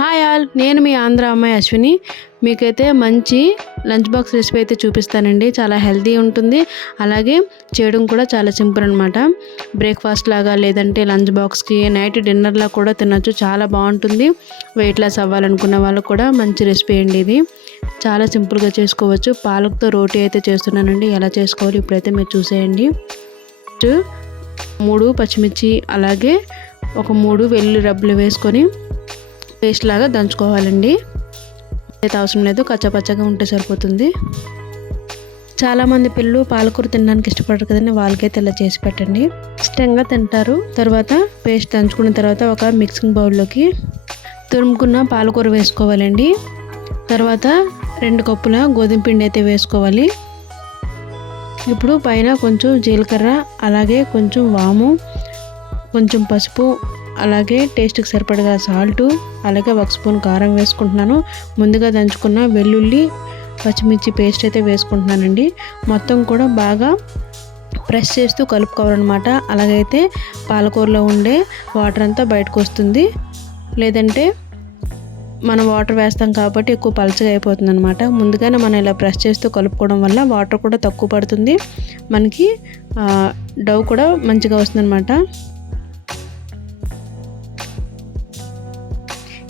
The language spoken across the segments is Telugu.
హాయ్ ఆల్ నేను మీ ఆంధ్ర అమ్మాయి అశ్విని. మీకైతే మంచి లంచ్ బాక్స్ రెసిపీ అయితే చూపిస్తానండి. చాలా హెల్తీ ఉంటుంది. అలాగే చేయడం కూడా చాలా సింపుల్ అనమాట బ్రేక్ఫాస్ట్ లాగా లేదంటే లంచ్ బాక్స్కి నైట్ డిన్నర్లా కూడా తినచ్చు. చాలా బాగుంటుంది. వెయిట్ లాస్ అవ్వాలనుకున్న వాళ్ళకు కూడా మంచి రెసిపీ అండి ఇది. చాలా సింపుల్గా చేసుకోవచ్చు. పాలకతో రోటీ అయితే చేస్తున్నానండి. ఎలా చేసుకోవాలి ఇప్పుడైతే మీరు చూసేయండి. మూడు పచ్చిమిర్చి అలాగే ఒక మూడు వెల్లుల్లి రబ్బులు వేసుకొని పేస్ట్ లాగా దంచుకోవాలండి. అయితే అవసరం లేదు కచ్చపచ్చగా ఉంటే సరిపోతుంది. చాలామంది పిల్లలు పాలకూర తినడానికి ఇష్టపడరు కదండి. వాళ్ళకైతే ఇలా చేసి పెట్టండి. ఇష్టంగా తింటారు. తర్వాత పేస్ట్ దంచుకున్న తర్వాత ఒక మిక్సింగ్ బౌల్లోకి తురుముకున్న పాలకూర వేసుకోవాలండి. తర్వాత రెండు కప్పుల గోధుమ పిండి అయితే వేసుకోవాలి. ఇప్పుడు పైన కొంచెం జీలకర్ర అలాగే కొంచెం వాము కొంచెం పసుపు అలాగే టేస్ట్కి సరిపడగా సాల్టు అలాగే ఒక స్పూన్ కారం వేసుకుంటున్నాను. ముందుగా దంచుకున్న వెల్లుల్లి పచ్చిమిర్చి పేస్ట్ అయితే వేసుకుంటున్నానండి. మొత్తం కూడా బాగా ప్రెస్ చేస్తూ కలుపుకోవాలన్నమాట. అలాగైతే పాలకూరలో ఉండే వాటర్ అంతా బయటకు వస్తుంది. లేదంటే మనం వాటర్ వేస్తాం కాబట్టి ఎక్కువ పలచగా అయిపోతుంది అనమాట ముందుగానే మనం ఇలా ప్రెస్ చేస్తూ కలుపుకోవడం వల్ల వాటర్ కూడా తక్కువ పడుతుంది. మనకి డవ్ కూడా మంచిగా వస్తుంది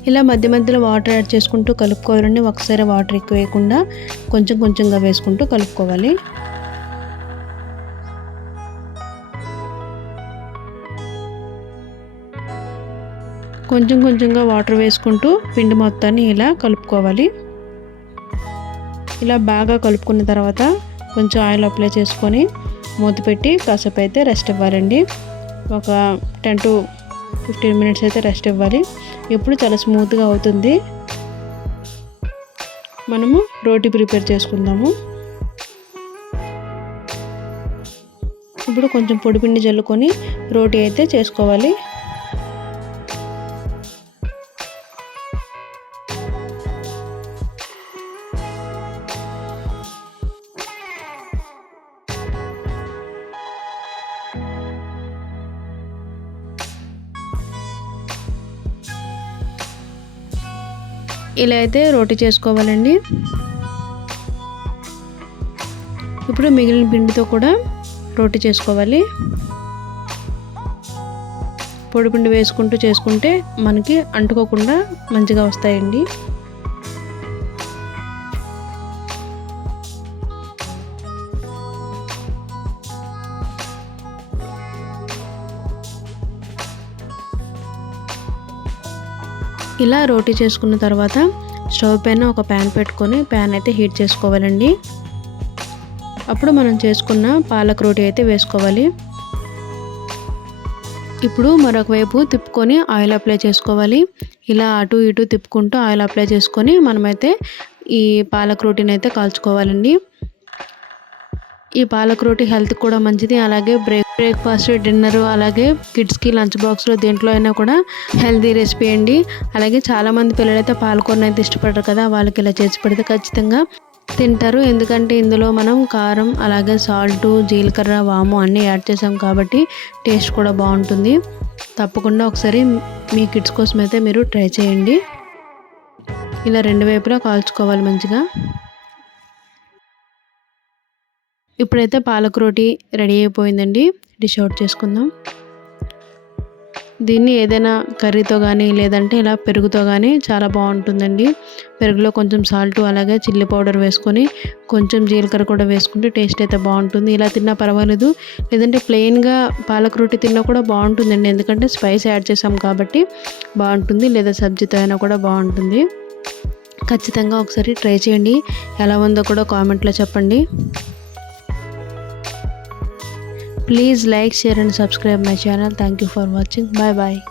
ఇలా మధ్య మధ్యలో వాటర్ యాడ్ చేసుకుంటూ కలుపుకోవాలండి. ఒకసారి వాటర్ ఎక్కువ వేయకుండా కొంచెం కొంచెంగా వేసుకుంటూ కలుపుకోవాలి. కొంచెం కొంచెంగా వాటర్ వేసుకుంటూ పిండి మొత్తాన్ని ఇలా కలుపుకోవాలి. ఇలా బాగా కలుపుకున్న తర్వాత కొంచెం ఆయిల్ అప్లై చేసుకొని మూత పెట్టి కాసేపు అయితే రెస్ట్ ఇవ్వాలండి. ఒక టెన్ టు ఫిఫ్టీన్ మినిట్స్ అయితే రెస్ట్ ఇవ్వాలి. ఇప్పుడు చాలా స్మూత్గా అవుతుంది. మనము రోటీ ప్రిపేర్ చేసుకుందాము. ఇప్పుడు కొంచెం పొడిపిండి జల్లుకొని రోటీ అయితే చేసుకోవాలి. ఇలా అయితే రోటీ చేసుకోవాలండి. ఇప్పుడు మిగిలిన పిండితో కూడా రోటీ చేసుకోవాలి. పొడి పిండి వేసుకుంటూ చేసుకుంటే మనకి అంటుకోకుండా మంచిగా వస్తాయండి. ఇలా రోటీ చేసుకున్న తర్వాత స్టవ్ పైన ఒక ప్యాన్ పెట్టుకొని ప్యాన్ అయితే హీట్ చేసుకోవాలండి. అప్పుడు మనం చేసుకున్న పాలక్ రోటీ అయితే వేసుకోవాలి. ఇప్పుడు మరొక వైపు తిప్పుకొని ఆయిల్ అప్లై చేసుకోవాలి. ఇలా అటు ఇటు తిప్పుకుంటూ ఆయిల్ అప్లై చేసుకొని మనమైతే ఈ పాలక్ రోటీని అయితే కాల్చుకోవాలండి. ఈ పాలక్ రోటీ హెల్త్ కూడా మంచిది. అలాగే బ్రేక్ బ్రేక్ఫాస్ట్ డిన్నర్ అలాగే కిడ్స్కి లంచ్ బాక్స్లో దేంట్లో అయినా కూడా హెల్తీ రెసిపీ అండి. అలాగే చాలామంది పిల్లలైతే పాలకూరని అయితే ఇష్టపడరు కదా వాళ్ళకి ఇలా చేసి పెడితే ఖచ్చితంగా తింటారు. ఎందుకంటే ఇందులో మనం కారం అలాగే సాల్ట్ జీలకర్ర వాము అన్నీ యాడ్ చేసాం కాబట్టి టేస్ట్ కూడా బాగుంటుంది. తప్పకుండా ఒకసారి మీ కిడ్స్ కోసం అయితే మీరు ట్రై చేయండి. ఇలా రెండు వైపులా కాల్చుకోవాలి మంచిగా. ఇప్పుడైతే పాలక్ రోటీ రెడీ అయిపోయిందండి. డిష్ అవుట్ చేసుకుందాం. దీన్ని ఏదైనా కర్రీతో కానీ లేదంటే ఇలా పెరుగుతో కానీ చాలా బాగుంటుందండి. పెరుగులో కొంచెం సాల్ట్ అలాగే చిల్లీ పౌడర్ వేసుకొని కొంచెం జీలకర్ర కూడా వేసుకుంటే టేస్ట్ అయితే బాగుంటుంది. ఇలా తిన్నా పర్వాలేదు. లేదంటే ప్లెయిన్గా పాలక్ రోటీ తిన్నా కూడా బాగుంటుందండి. ఎందుకంటే స్పైస్ యాడ్ చేసాం కాబట్టి బాగుంటుంది లేదా సబ్జీతో అయినా కూడా బాగుంటుంది. ఖచ్చితంగా ఒకసారి ట్రై చేయండి. ఎలా ఉందో కూడా కామెంట్లో చెప్పండి. Please like, share and subscribe my channel. Thank you for watching. Bye bye.